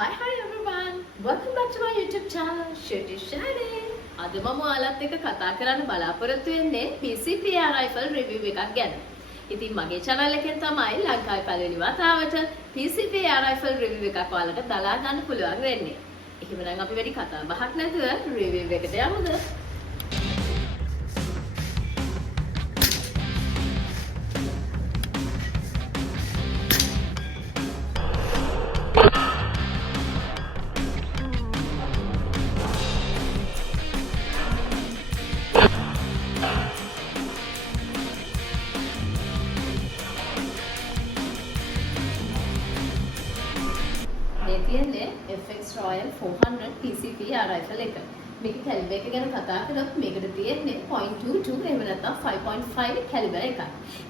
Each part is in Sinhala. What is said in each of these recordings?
Hi everyone. Welcome back to my YouTube channel, Shruti Shani. අද මම ඔයාලත් එක්ක කතා කරන්න බලාපොරොත්තු වෙන්නේ PCP air rifle review එකක් ගැන. ඉතින් මගේ channel එකෙන් තමයි ලංකාවේ පළවෙනි වතාවට PCP air rifle review එකක් ඔයාලට දලා ගන්න පුළුවන් වෙන්නේ. එහෙමනම් අපි වැඩි කතා බහක් නැතුව review එකට යමුද? මේ තියෙන්නේ FX Royal 400 PCP air rifle එක. මේකේ කැලිබර් එක ගැන කතා කළොත් මේකට තියෙන්නේ 0.22 එහෙම නැත්නම් 5.5 කැලිබර් එකක්.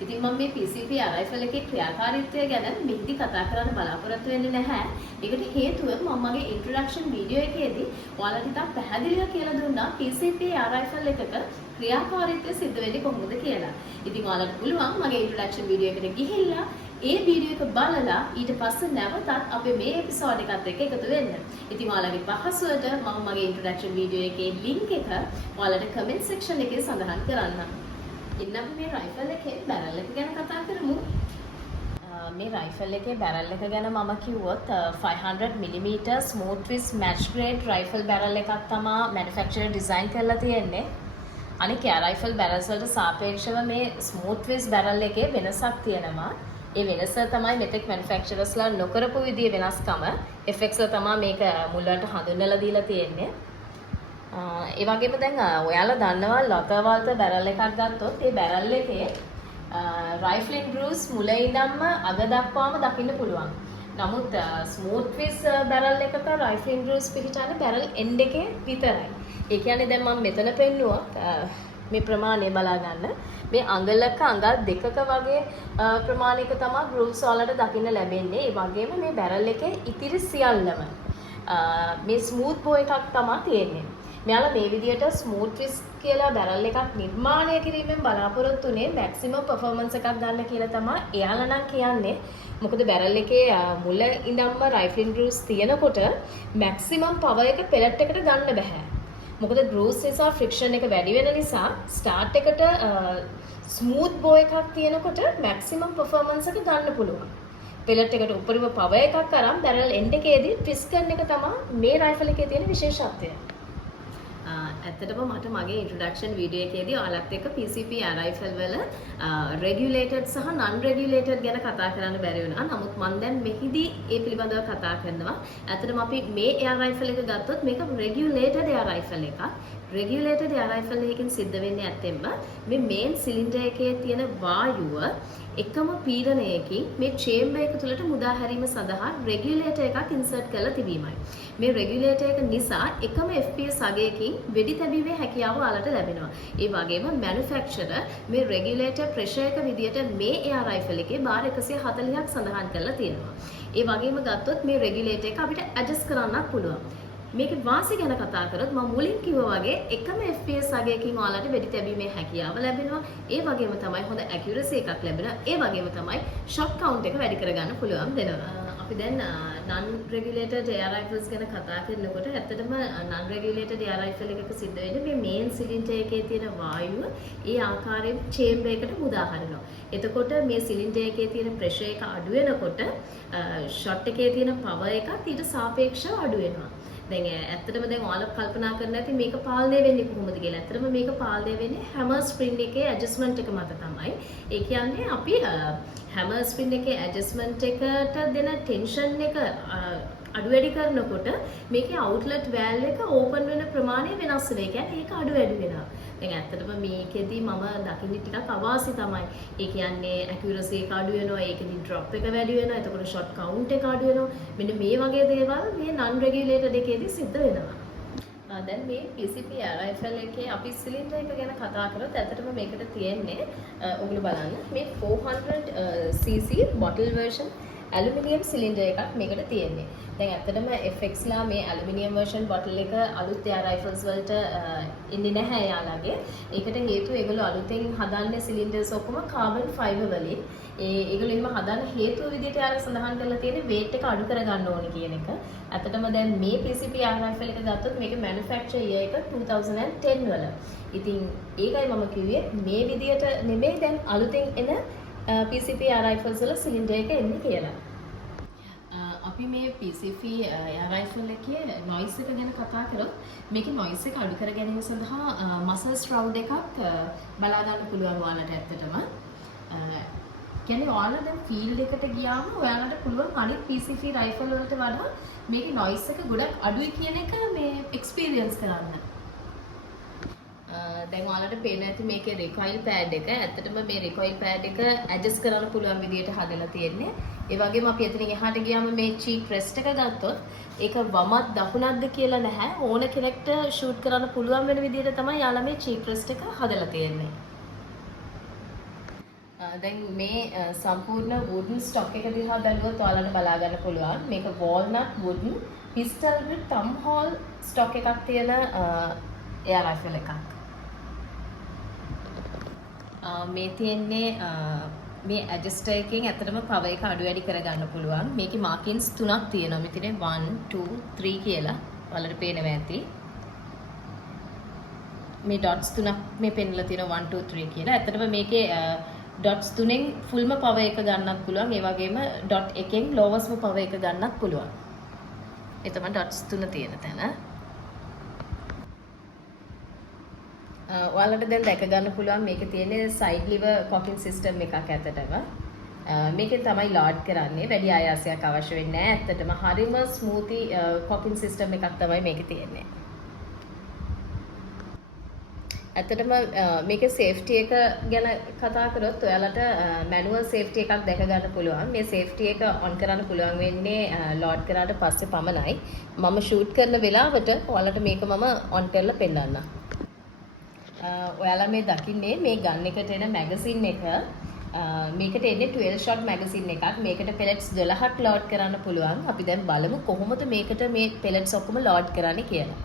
ඉතින් මම මේ PCP air rifle එකේ ක්‍රියාකාරීත්වය ගැන මෙහිදී කතා කරන්න බලාපොරොත්තු වෙන්නේ නැහැ. ඒකට හේතුව මම මගේ introduction video එකේදී ඔයාලට ටිකක් පැහැදිලිව කියලා දුන්නා PCP air rifle එකක ක්‍රියාකාරීත්වය සිද්ධ වෙන්නේ කොහොමද කියලා. ඉතින් ඔයාලට පුළුවන් මගේ introduction video එකට ගිහිල්ලා ඒ වීඩියෝ එක බලලා ඊට පස්සේ නැවතත් අපේ මේ එපිසෝඩ් එකත් එක්ක එකතු වෙන්න. ඉතින් ඔයාලගේ පහසුවට මම මගේ ඉන්ට්‍රොඩක්ෂන් වීඩියෝ එකේ ලින්ක් එක ඔයාලට කමෙන්ට් සෙක්ෂන් එකේ සඳහන් කරන්නම්. ඉතින් අපි මේ රයිෆල් එකේ බැරල් එක ගැන කතා කරමු. මේ රයිෆල් එකේ බැරල් එක ගැන මම කිව්වොත් 500mm smooth twist match grade rifle barrel එකක් තමයි manufacturer design කරලා තියෙන්නේ. අනික air rifle barrels වලට සාපේක්ෂව මේ smooth twist බැරල් එකේ වෙනසක් තියෙනවා. ඒ වෙනස තමයි මෙතෙක් මැනුෆැක්චරර්ස්ලා නොකරපු විදිහේ වෙනස්කම FX ලා තමයි මේක මුලට හඳුන්වලා දීලා තියෙන්නේ. ඒ වගේම දැන් ඔයාලා දන්නවා ලොතරවල්ත බැරල් එකක් ගත්තොත් ඒ බැරල් එකේ රයිෆලින් ග්‍රූව්ස් මුල ඉඳන්ම අග දක්වාම දකින්න පුළුවන්. නමුත් ස්මූත් ට්විස් බැරල් එකක රයිෆලින් ග්‍රූව්ස් පිහිටන්නේ බැරල් එන්ඩ් එකේ විතරයි. ඒ කියන්නේ දැන් මම මෙතන පෙන්නුවා මේ ප්‍රමාණය බලා ගන්න. මේ අඟලක අඟල් දෙකක වගේ ප්‍රමාණයක තමයි ග්‍රූව්ස් වලට දකින්න ලැබෙන්නේ. ඒ වගේම මේ බැරල් එකේ ඉතිරි සියල්ලම මේ ස්මූත් බෝ එකක් තමයි තියෙන්නේ. මෙයාලා මේ විදිහට ස්මූත් ට්විස් කියලා බැරල් එකක් නිර්මාණය කිරීමෙන් බලාපොරොත්තු වෙන්නේ මැක්සිමම් පර්ෆෝමන්ස් එකක් ගන්න කියලා තමයි එයාලා නම් කියන්නේ. මොකද බැරල් එකේ මුල ඉඳන්ම රයිෆලින් ග්‍රූව්ස් තියෙනකොට මැක්සිමම් පවර් එක පෙලට් එකට ගන්න බෑ. මොකද ග්‍රූව්ස් නිසා ෆ්‍රික්ෂන් එක වැඩි වෙන නිසා ස්ටාර්ට් එකට ස්මූත් බෝ එකක් තියෙනකොට මැක්සිමම් පර්ෆෝමන්ස් එක ගන්න පුළුවන්. පෙලට් එකට උඩරිම පවර් එකක් අරන් බැරල් එන්ඩ් එකේදී ට්විස්ට් කරන එක තමයි මේ රයිෆල් එකේ තියෙන විශේෂත්වය. ඇත්තටම මට මගේ ඉන්ට්‍රොඩක්ෂන් වීඩියෝ එකේදී ඔයාලත් එක්ක PCP air rifle වල regulated සහ non regulated ගැන කතා කරන්න බැරි වුණා. නමුත් මම දැන් මෙහිදී ඒ පිළිබඳව කතා කරනවා. ඇත්තටම අපි මේ air rifle එක ගත්තොත් මේක regulated air rifle එකක්. regulated air rifle එකකින් සිද්ධ වෙන්නේ ඇත්තෙන්ම මේ main cylinder එකේ තියෙන වායුව එකම පීඩනයකින් මේ chamber එක තුළට මුදා හැරීම සඳහා regulator එකක් insert කරලා තිබීමයි. මේ regulator එක නිසා එකම FPS අගයකින් වෙඩි තැබීමේ හැකියාව ඔයාලට ලැබෙනවා. ඒ වගේම manufacturer මේ regulator pressure එක විදියට මේ air rifle එකේ bar 140ක් සඳහන් කරලා තියෙනවා. ඒ වගේම ගත්තොත් මේ regulator එක අපිට adjust කරන්නත් පුළුවන්. මේකේ වාසි ගැන කතා කරොත් මම මුලින් කිව්වා වගේ එකම FPS අගයකින් ඔයාලට වෙඩි තැබීමේ හැකියාව ලැබෙනවා. ඒ වගේම තමයි හොඳ accuracy එකක් ලැබෙනවා. ඒ වගේම තමයි shot count එක වැඩි කරගන්න පුළුවන් වෙනවා. අපි දැන් non regulated air rifles ගැන කතා කරනකොට ඇත්තටම non regulated air rifle එකක සිද්ධ වෙන්නේ මේ main cylinder එකේ තියෙන වායුව ඒ ආකාරයෙන් chamber එකට මුදා හරිනවා. එතකොට මේ cylinder එකේ තියෙන pressure එක අඩු වෙනකොට shot එකේ තියෙන power එකත් ඊට සාපේක්ෂව අඩු වෙනවා. දැන් ඇත්තටම දැන් ඔයාලා කල්පනා කරන්න ඇති මේක පාලනය වෙන්නේ කොහොමද කියලා. ඇත්තටම මේක පාලනය වෙන්නේ හැමර් ස්ප්‍රින් එකේ ඇඩ්ජස්ට්මන්ට් එක මත තමයි. ඒ කියන්නේ අපි හැමර් ස්ප්‍රින් එකේ ඇඩ්ජස්ට්මන්ට් එකට දෙන ටෙන්ෂන් එක අඩු වැඩි කරනකොට මේකේ අවුට්ලට් වෑල්ව් එක ඕපන් වෙන ප්‍රමාණය වෙනස් වෙනවා. ඒ කියන්නේ ඒක අඩු වැඩි වෙනවා. දැන් ඇත්තටම මේකෙදි මම දකින්නේ ටිකක් අවාසි තමයි. ඒ කියන්නේ accuracy එක අඩු වෙනවා, ඒකෙදි drop එක වැඩි වෙනවා, එතකොට shot count එක අඩු වෙනවා. මෙන්න මේ වගේ දේවල් මේ non regulated එකේදී සිද්ධ වෙනවා. දැන් මේ PCP air rifle එකේ අපි සිලින්ඩර් එක ගැන කතා කරොත් ඇත්තටම මේකට තියෙන්නේ ඔයගොල්ලෝ බලන්න මේ 400cc bottle version aluminium cylinder එකක් මේකට තියෙන්නේ. දැන් ඇත්තටම FX ලා මේ ඇලුමිනියම් version bottle එක අලුත් air rifles වලට ඉන්නේ නැහැ යාළුවගේ. ඒකට හේතුව ඒගොල්ලෝ අලුතෙන් හදන්නේ සිලින්ඩර්ස් ඔක්කොම carbon fiber වලින්. ඒගොල්ලෝ එහෙම හදන්න හේතුව විදිහට යාළුවා සඳහන් කරලා තියෙන්නේ weight එක අඩු කරගන්න ඕනේ කියන එක. ඇත්තටම දැන් මේ PCP air rifle එක ගත්තොත් මේක manufacture year එක 2010 වල. ඉතින් ඒකයි මම කිව්වේ මේ විදිහට නෙමෙයි දැන් අලුතෙන් එන PCP air rifles වල සිලින්ඩර් එක එන්නේ කියලා. අපි මේ PCP air rifle එකේ noise එක ගැන කතා කරොත් මේකේ noise එක අඩු කර ගැනීම සඳහා muzzle shroud එකක් බලා ගන්න පුළුවන් ඔයාලට ඇත්තටම. කියන්නේ ඔයාලා දැන් ෆීල්ඩ් එකට ගියාම ඔයාලට පුළුවන් අනිත් PCP rifle වලට වඩා මේකේ noise එක ගොඩක් අඩුයි කියන එක මේ experience කරන්න. දැන් ඔයාලට පේන ඇති මේකේ recoil pad එක. ඇත්තටම මේ recoil pad එක adjust කරන්න පුළුවන් විදිහට හදලා තියෙන්නේ. ඒ වගේම අපි එතනින් එහාට ගියාම මේ cheek rest එක ගත්තොත් ඒක වමත් දකුණක්ද කියලා නැහැ. ඕන කෙනෙක්ට shoot කරන්න පුළුවන් වෙන විදිහට තමයි යාලා මේ cheek rest එක හදලා තියෙන්නේ. දැන් මේ සම්පූර්ණ wooden stock එක දිහා බැලුවොත් ඔයාලට බලා ගන්න පුළුවන්. මේක walnut wooden pistol grip thumb hole stock එකක් තියෙන air rifle එකක්. මේ තියෙන්නේ මේ ඇඩ්ජස්ටර් එකෙන් ඇත්තටම පවර් එක අඩු වැඩි කරගන්න පුළුවන්. මේකේ මාකින්ස් 3ක් තියෙනවා. මෙතන 1 2 3 කියලා ඔයාලට පේනවා ඇති. මේ ඩොට්ස් 3ක් මේ පෙන්නලා තියෙනවා 1 2 3 කියලා. ඇත්තටම මේකේ ඩොට්ස් 3ෙන් ෆුල්ම පවර් එක ගන්නත් පුළුවන්. ඒ වගේම ඩොට් එකෙන් ලෝවස්ම පවර් එක ගන්නත් පුළුවන්. ඒ තමයි ඩොට්ස් 3 තියෙන තැන. ඔයාලට දැන් දැක ගන්න පුළුවන් මේකේ තියෙන side lever cocking system එකක් ඇත්තටම. මේකෙන් තමයි load කරන්නේ. වැඩි ආයාසයක් අවශ්‍ය වෙන්නේ නැහැ. ඇත්තටම හරිම smooth cocking system එකක් තමයි මේකේ තියෙන්නේ. ඇත්තටම මේකේ safety එක ගැන කතා කරොත් ඔයාලට manual safety එකක් දැක ගන්න පුළුවන්. මේ safety එක on කරන්න පුළුවන් වෙන්නේ load කරාට පස්සේ පමණයි. මම shoot කරන වෙලාවට ඔයාලට මේක මම on කරලා පෙන්නන්නම්. ඔයාලා මේ දකින්නේ මේ ගන් එකට එන මැගසින් එක. මේකට එන්නේ 12 shot මැගසින් එකක්. මේකට pellets 12ක් load කරන්න පුළුවන්. අපි දැන් බලමු කොහොමද මේකට මේ pellets ඔක්කොම load කරන්නේ කියලා.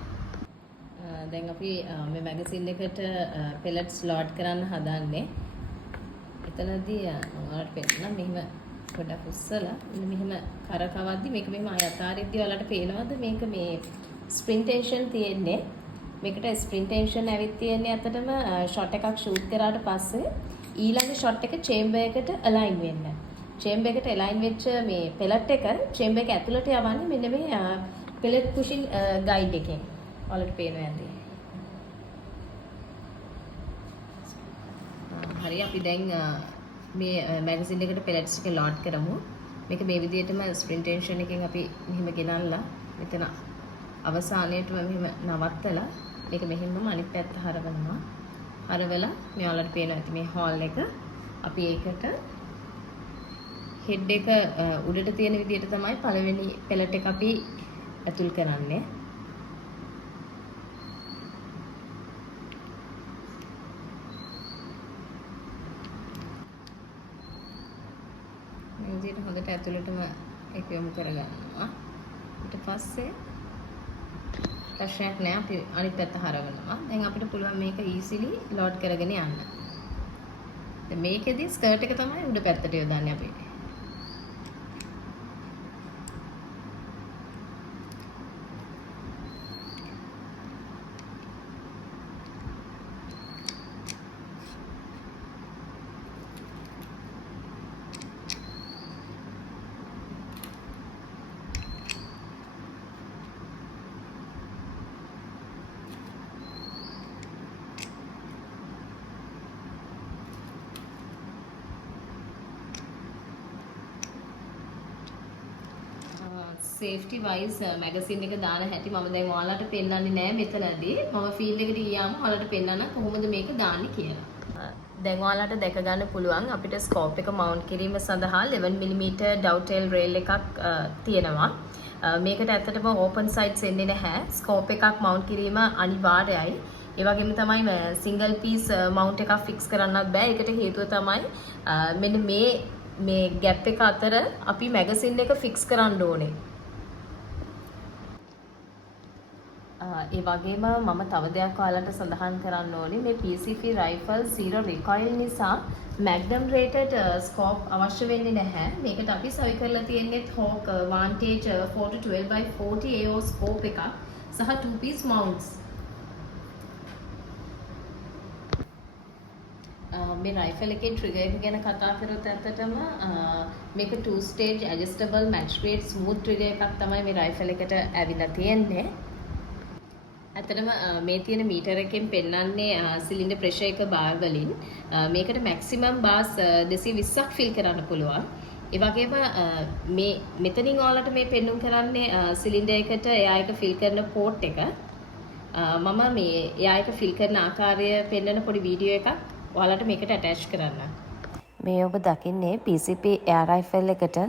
දැන් අපි මේ මැගසින් එකට pellets load කරන්න හදන්නේ. එතනදී ඔයාලට පෙන්නන්න මෙහෙම පොඩක් උස්සලා මෙහෙම කරකවද්දි මේක මෙහෙම අයථාරිද්දි ඔයාලට පේනවද මේක මේ sprint tension තියෙන්නේ. මේකට sprint tension ඇවිත් තියෙන්නේ අතටම shot එකක් shoot කරාට පස්සේ ඊළඟ shot එක chamber එකට align වෙන්න. chamber එකට align වෙච්ච මේ pellet එක chamber එක ඇතුළට යවන්නේ මෙන්න මේ pellet pushing guide එකෙන්. ඔයාලට පේනවා ඇති. හරි අපි දැන් මේ මැගසින් එකට pellets එක load කරමු. මේක මේ විදිහටම sprint tension එකෙන් අපි මෙහෙම ගෙනල්ලා මෙතන අවසානයේටම මෙහෙම නවත්තලා මේක මෙහෙමම අනිත් පැත්ත හරවනවා. හරවලා මේ ඔයාලට පේනවා ඇති මේ හෝල් එක. අපි ඒකට හෙඩ් එක උඩට තියෙන විදිහට තමයි පළවෙනි පෙලට් එක අපි ඇතුල් කරන්නේ. මේ විදිහට හොඳට ඇතුළටම ඒක යොමු කරගන්නවා. ඊට පස්සේ ප්‍රශ්නයක් නෑ අපි අනිත් පැත්ත හරවනවා. දැන් අපිට පුළුවන් මේක easily load කරගෙන යන්න. දැන් මේකෙදි ස්කර්ට් එක තමයි උඩ පැත්තට යොදන්නේ අපි. safety wise magazine එක දාන හැටි මම දැන් ඔයාලට පෙන්නන්නේ නෑ මෙතනදී. මම field එකට ගියාම ඔයාලට පෙන්නන්න කොහොමද මේක දාන්නේ කියලා. දැන් ඔයාලට දැක ගන්න පුළුවන් අපිට scope එක mount කිරීම සඳහා 11mm dovetail rail එකක් තියෙනවා. මේකට ඇත්තටම open sides එන්නේ නැහැ. scope එකක් mount කිරීම අනිවාර්යයි. ඒ වගේම තමයි single piece mount එකක් fix කරන්නත් බෑ. ඒකට හේතුව තමයි මෙන්න මේ මේ ගැප් එක අතර අපි මැගසින් එක ෆික්ස් කරන්න ඕනේ. ඒ වගේම මම තව දෙයක් ඔයාලට සඳහන් කරන්න ඕනේ මේ PCP රයිෆල් 0 recoil නිසා Magnum rated scope අවශ්‍ය වෙන්නේ නැහැ. මේකට අපි සවි කරලා තියෙන්නේ Hawk Vantage 4-12x40 AO scope එකක් සහ 2 piece mounts. මේ රයිෆල් එකේ ට්‍රිගර් එක ගැන කතා කරොත් ඇත්තටම මේක 2 stage adjustable match grade smooth trigger එකක් තමයි මේ රයිෆල් එකට ඇවිල්ලා තියෙන්නේ. ඇත්තටම මේ තියෙන මීටර එකෙන් පෙන්වන්නේ සිලින්ඩර් ප්‍රෙෂර් එක බාර් වලින් මේකට මැක්සිමම් බාස් 220ක් ෆිල් කරන්න පුළුවන්. ඒ වගේම මේ මෙතනින් ඔයාලට මේ පෙන්වුම් කරන්නේ සිලින්ඩර් එකට එයා එක ෆිල් කරන පෝට් එක. මම මේ එයා එක ෆිල් කරන ආකාරය පෙන්වන පොඩි වීඩියෝ එකක් ඔයාලට මේකට ඇටච් කරන්න. මේ ඔබ දකින්නේ PCP එයා රයිෆල් එකට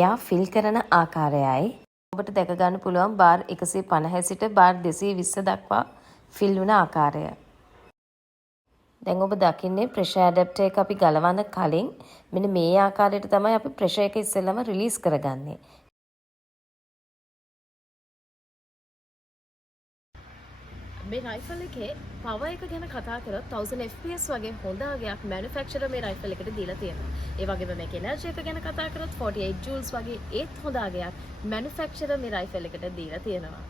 එයා ෆිල් කරන ආකාරයයි. ඔබට දැක ගන්න පුළුවන් බාර් 150 සිට බාර් 220 දක්වා ෆිල් වුණ ආකාරය. දැන් ඔබ දකින්නේ ප්‍රෙෂර් ඇඩැප්ටර් එක අපි ගලවන්න කලින් මෙන්න මේ ආකාරයට තමයි අපි ප්‍රෙෂර් එක ඉස්සෙල්ලාම රිලීස් කරගන්නේ. මේ රයිෆල් එකේ පවර් එක ගැන කතා කරොත් 1000 fps වගේ හොඳ අගයක් මැනුෆැක්චරර් මේ රයිෆල් එකට දීලා තියෙනවා. ඒ වගේම මේක එනර්ජි එක ගැන කතා කරොත් 48 joules වගේ ඒත් හොඳ අගයක් මැනුෆැක්චරර් මේ රයිෆල් එකට දීලා තියෙනවා.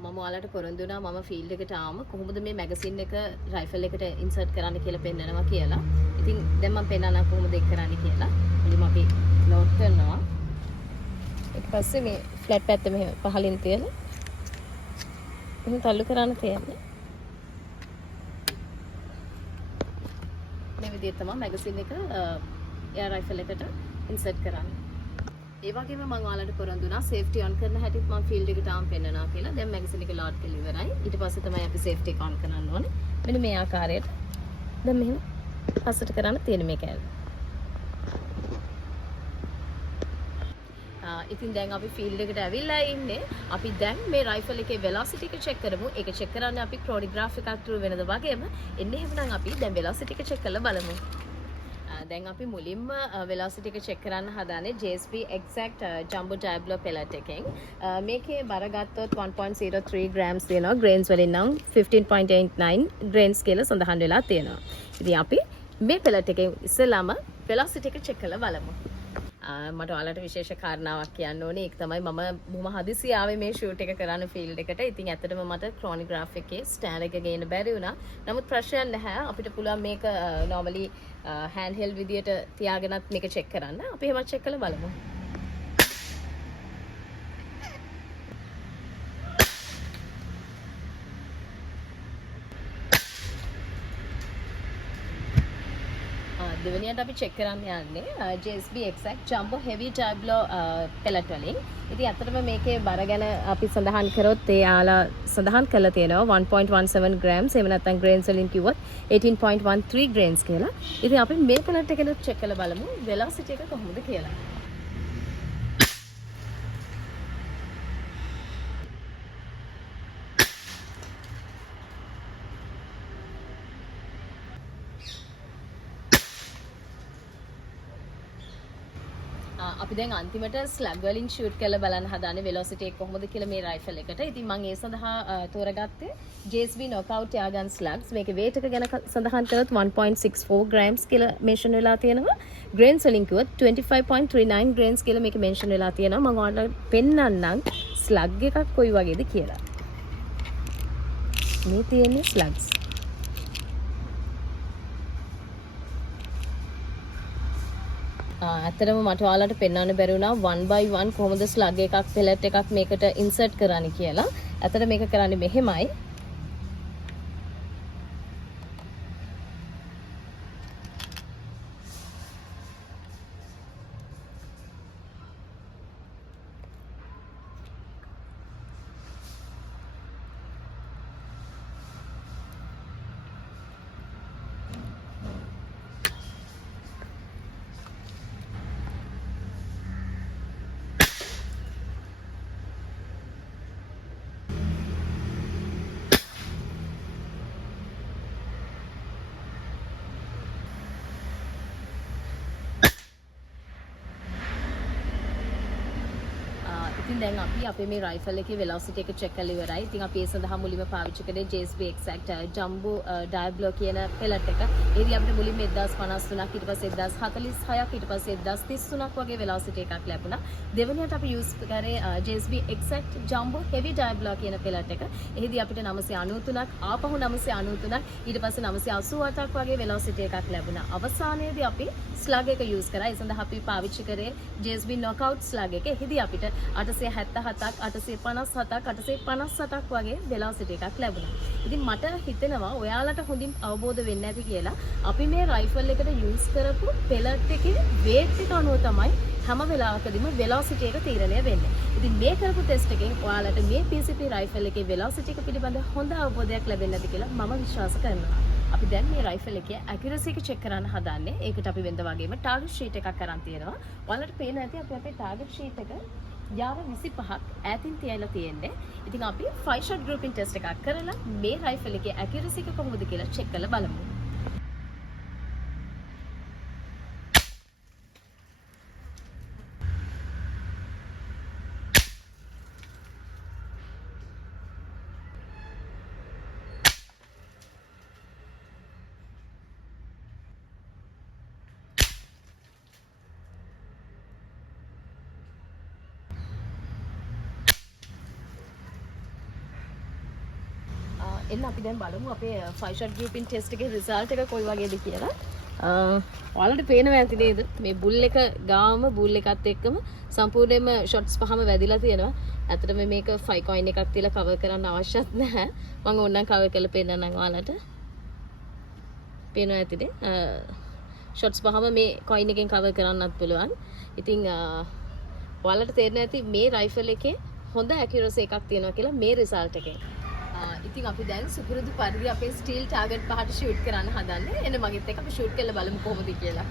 මම ඔයාලට පොරොන්දු වුණා මම ෆීල්ඩ් එකට ආවම කොහොමද මේ මැගසින් එක රයිෆල් එකට ඉන්සර්ට් කරන්න කියලා පෙන්නනවා කියලා. ඉතින් දැන් මම පෙන්නනවා කොහොමද ඒක කරන්නේ කියලා. මුලින්ම අපි ලෝඩ් කරනවා. ඊට පස්සේ මේ ෆ්ලැට් පැත්ත මෙහෙම පහලින් තියලා එහෙනම් තල්ලු කරන්න තියෙන්නේ. මේ විදිහට තමයි මැගසින් එක එයා රයිෆල් එකට ඉන්සර්ට් කරන්නේ. ඒ වගේම මම ඔයාලට පොරොන්දු වුණා සේෆ්ටි ඔන් කරන හැටිත් මම ෆීල්ඩ් එකට ආම් පෙන්නනවා කියලා. දැන් මැගසින් එක ලෝඩ් කරලා ඉවරයි. ඊට පස්සේ තමයි අපි සේෆ්ටි එක ඔන් කරන්න ඕනේ. මෙන්න මේ ආකාරයට. දැන් මෙහෙම පස්සට කරන්න තියෙන මේ කෑල්ල. ඉතින් දැන් අපි ෆීල්ඩ් එකට ඇවිල්ලා ඉන්නේ. අපි දැන් මේ රයිෆල් එකේ වෙලොසිටි එක චෙක් කරමු. ඒක චෙක් කරන්නේ අපි ක්‍රොනෝග්‍රාෆ් එකක් through වෙනද වගේම. එන්නේ එහෙනම් අපි දැන් වෙලොසිටි එක චෙක් කරලා බලමු. දැන් අපි මුලින්ම වෙලොසිටි එක චෙක් කරන්න හදාන්නේ JSB Exact Jumbo Diablo pellet එකෙන්. මේකේ බර ගත්තොත් 1.03 grams තියෙනවා. grains වලින් නම් 15.89 grains කියලා සඳහන් වෙලා තියෙනවා. ඉතින් අපි මේ pellet එකෙන් ඉස්සෙල්ලාම වෙලොසිටි එක චෙක් කරලා බලමු. මට ඔයාලට විශේෂ කාරණාවක් කියන්න ඕනේ. ඒක තමයි මම බොහොම හදිසියෙ ආවේ මේ ෂූට් එක කරන්න ෆීල්ඩ් එකට. ඉතින් ඇත්තටම මට ක්‍රොනෝග්‍රාෆ් එකේ ස්ටෑන්ඩ් එක ගේන්න බැරි වුණා. නමුත් ප්‍රශ්නයක් නැහැ. අපිට පුළුවන් මේක normally hand held විදියට තියාගෙනත් මේක චෙක් කරන්න. අපි එහෙම චෙක් කරලා බලමු. දෙවෙනියට අපි චෙක් කරන්න යන්නේ JSB Exact Jumbo Heavy Diablo pellet වලින්. ඉතින් අතරම මේකේ බර ගැන අපි සඳහන් කරොත් එයාලා සඳහන් කරලා තියෙනවා 1.17 grams එහෙම නැත්නම් grains වලින් කිව්වොත් 18.13 grains කියලා. ඉතින් අපි මේ pellet එකෙනුත් චෙක් කරලා බලමු velocity එක කොහොමද කියලා. අපි දැන් අන්තිමට ස්ලග් වලින් ෂූට් කරලා බලන්න හදාන්නේ වෙලොසිටි එක කොහොමද කියලා මේ රයිෆල් එකට. ඉතින් මම ඒ සඳහා තෝරගත්තේ JSB Knockout Airgun slugs. මේකේ weight එක ගැන සඳහන් කරොත් 1.64 grams කියලා මෙන්ෂන් වෙලා තියෙනවා. grains වලින් කිව්වොත් 25.39 grains කියලා මේකේ මෙන්ෂන් වෙලා තියෙනවා. මම ඔයාලට පෙන්නන්නම් ස්ලග් එකක් කොයි වගේද කියලා. මේ තියෙන්නේ ස්ලග්ස්. ඇත්තටම මට ඔයාලට පෙන්වන්න බැරි වුණා 1 by 1 කොහොමද ස්ලග් එකක් පෙලට් එකක් මේකට ඉන්සර්ට් කරන්නේ කියලා. ඇත්තට මේක කරන්නේ මෙහෙමයි. ඉතින් දැන් අපි අපේ මේ රයිෆල් එකේ velocity එක check කරලා ඉවරයි. ඉතින් අපි ඒ සඳහා මුලින්ම පාවිච්චි කරේ JSB Exact Jumbo Diablo කියන pellet එක. ඒදී අපිට මුලින්ම 1053ක් ඊට පස්සේ 1046ක් ඊට පස්සේ 1033ක් වගේ velocity එකක් ලැබුණා. දෙවෙනියට අපි use කරේ JSB Exact Jumbo Heavy Diablo කියන pellet එක. එහිදී අපිට 993ක් ආපහු 993ක් ඊට පස්සේ 988ක් වගේ velocity එකක් ලැබුණා. අවසානයේදී අපි slug එක use කරා. ඒ සඳහා අපි පාවිච්චි කරේ JSB Knockout slug එක. එහිදී අපිට 877ක් 857ක් 857ක් වගේ velocity එකක් ලැබුණා. ඉතින් මට හිතෙනවා ඔයාලට හොඳින් අවබෝධ වෙන්න ඇති කියලා. අපි මේ රයිෆල් එකට use කරපු pellet එකේ weight එක අනුව තමයි හැම වෙලාවකදීම velocity එක තීරණය වෙන්නේ. ඉතින් මේ කරපු ටෙස්ට් එකෙන් ඔයාලට මේ PCP රයිෆල් එකේ velocity එක පිළිබඳ හොඳ අවබෝධයක් ලැබෙන්න ඇති කියලා මම විශ්වාස කරනවා. අපි දැන් මේ රයිෆල් එකේ accuracy එක check කරන්න හදන්නේ. ඒකට අපි වෙනද වගේම target sheet එකක් අරන් තියෙනවා. ඔයාලට පේනවා ඇති අපි අපේ target sheet එක යාර 25ක් ඈතින් තියලා තියෙන්නේ. ඉතින් අපි 5 shot grouping test එකක් කරලා මේ රයිෆල් එකේ accuracy එක කොහොමද කියලා check කරලා බලමු. එන්න අපි දැන් බලමු අපේ 5 shot grouping test එකේ result එක කොයි වගේද කියලා. ඔයාලට පේනවා ඇති නේද? මේ බුල් එක ගාම බුල් එකත් එක්කම සම්පූර්ණයෙන්ම shots පහම වැදිලා තියෙනවා. ඇත්තටම මේක 5 coin එකක් තියලා cover කරන්න අවශ්‍යත් නැහැ. මම ඕනනම් cover කරලා පෙන්නන්නම් ඔයාලට. පේනවා ඇතිනේ? shots පහම මේ coin එකෙන් cover කරන්නත් පුළුවන්. ඉතින් ඔයාලට තේරෙනවා ඇති මේ rifle එකේ හොඳ accuracy එකක් තියෙනවා කියලා මේ result එකෙන්. ඉතින් අපි දැන් සුපුරුදු පරිදි අපේ ස්ටීල් ටාගට් පහට ෂූට් කරන්න හදන්නේ. එන්න මගෙත් එක්ක අපි ෂූට් කරලා බලමු කොහොමද කියලා.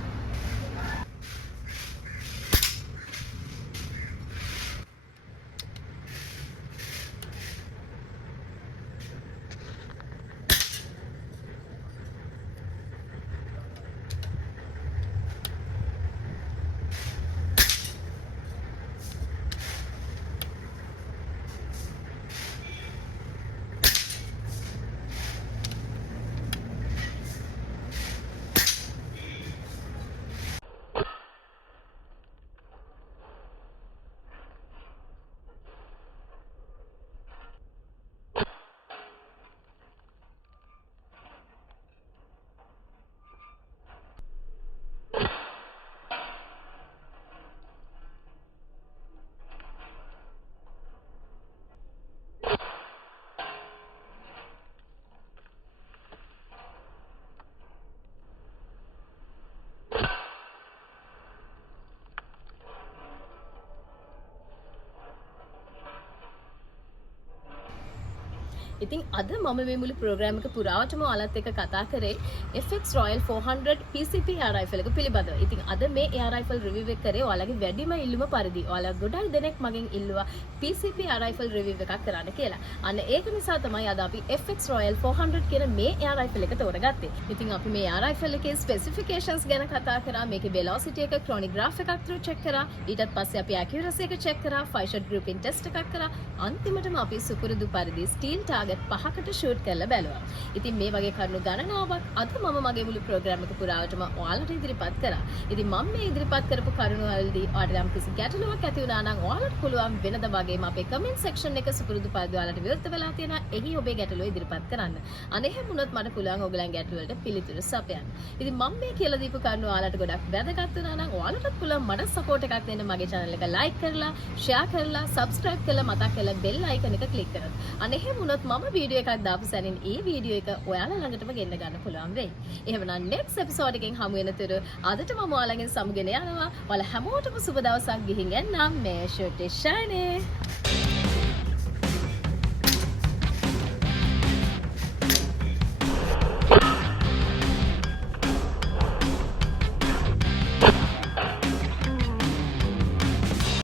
ඉතින් අද මම මේ මුළු ප්‍රෝග්‍රෑම් එක පුරාවටම ඔයාලත් එක්ක කතා කරේ FX Royal 400 PCP air rifle එක පිළිබඳව. ඉතින් අද මේ air rifle review එක කරේ ඔයාලගේ වැඩිම ඉල්ලුම පරිදි. ඔයාලා ගොඩක් දෙනෙක් මගෙන් ඉල්ලුවා PCP air rifle review එකක් කරන්න කියලා. අන්න ඒක නිසා තමයි අද අපි FX Royal 400 කියන මේ air rifle එක තෝරගත්තේ. ඉතින් අපි මේ air rifle එකේ specifications ගැන කතා කරා. මේකේ velocity එක chronograph එකක් through check කරා. ඊටත් පස්සේ අපි accuracy එක check කරා. 5 shot grouping test එකක් කරා. අන්තිමටම අපි සුපුරුදු පරිදි steel target පහකට ෂූට් කරලා බැලුවා. ඉතින් මේ වගේ කරුණු ගණනාවක් අද මම මගේ මුළු ප්‍රෝග්‍රෑම් එක පුරාවටම ඔයාලට ඉදිරිපත් කරා. ඉතින් මම මේ ඉදිරිපත් කරපු කරුණු වලදී ඔයාලට යම් කිසි ගැටලුවක් ඇති වුණා නම් ඔයාලට පුළුවන් වෙනද වගේම අපේ කමෙන්ට් සෙක්ෂන් එක සුපුරුදු පරිදි ඔයාලට විවෘත වෙලා තියෙනවා. එහි ඔබේ ගැටලුව ඉදිරිපත් කරන්න. අනේ එහෙම වුණොත් මට පුළුවන් ඔයගලන් ගැටලු වලට පිළිතුරු සපයන්න. ඉතින් මම මේ කියලා දීපු කරුණු ඔයාලට ගොඩක් වැදගත් වුණා නම් ඔයාලටත් පුළුවන් මට සපෝට් එකක් දෙන්න මගේ channel එක like කරලා, share කරලා, subscribe කරලා මතක් කරලා bell icon එක click කරන්න. අනේ එහෙම වුණොත් මම වීඩියෝ එකක් දාපු සැනින් ඒ වීඩියෝ එක ඔයාලා ළඟටම ගෙන්න ගන්න පුළුවන් වෙයි. එහෙමනම් next episode එකෙන් හමු වෙනතුරු අදට මම ඔයාලගෙන් සමුගෙන යනවා. ඔයාලා හැමෝටම සුබ දවසක් ගිහින් එන්නම්. මේ ෂර්ට් එක shine.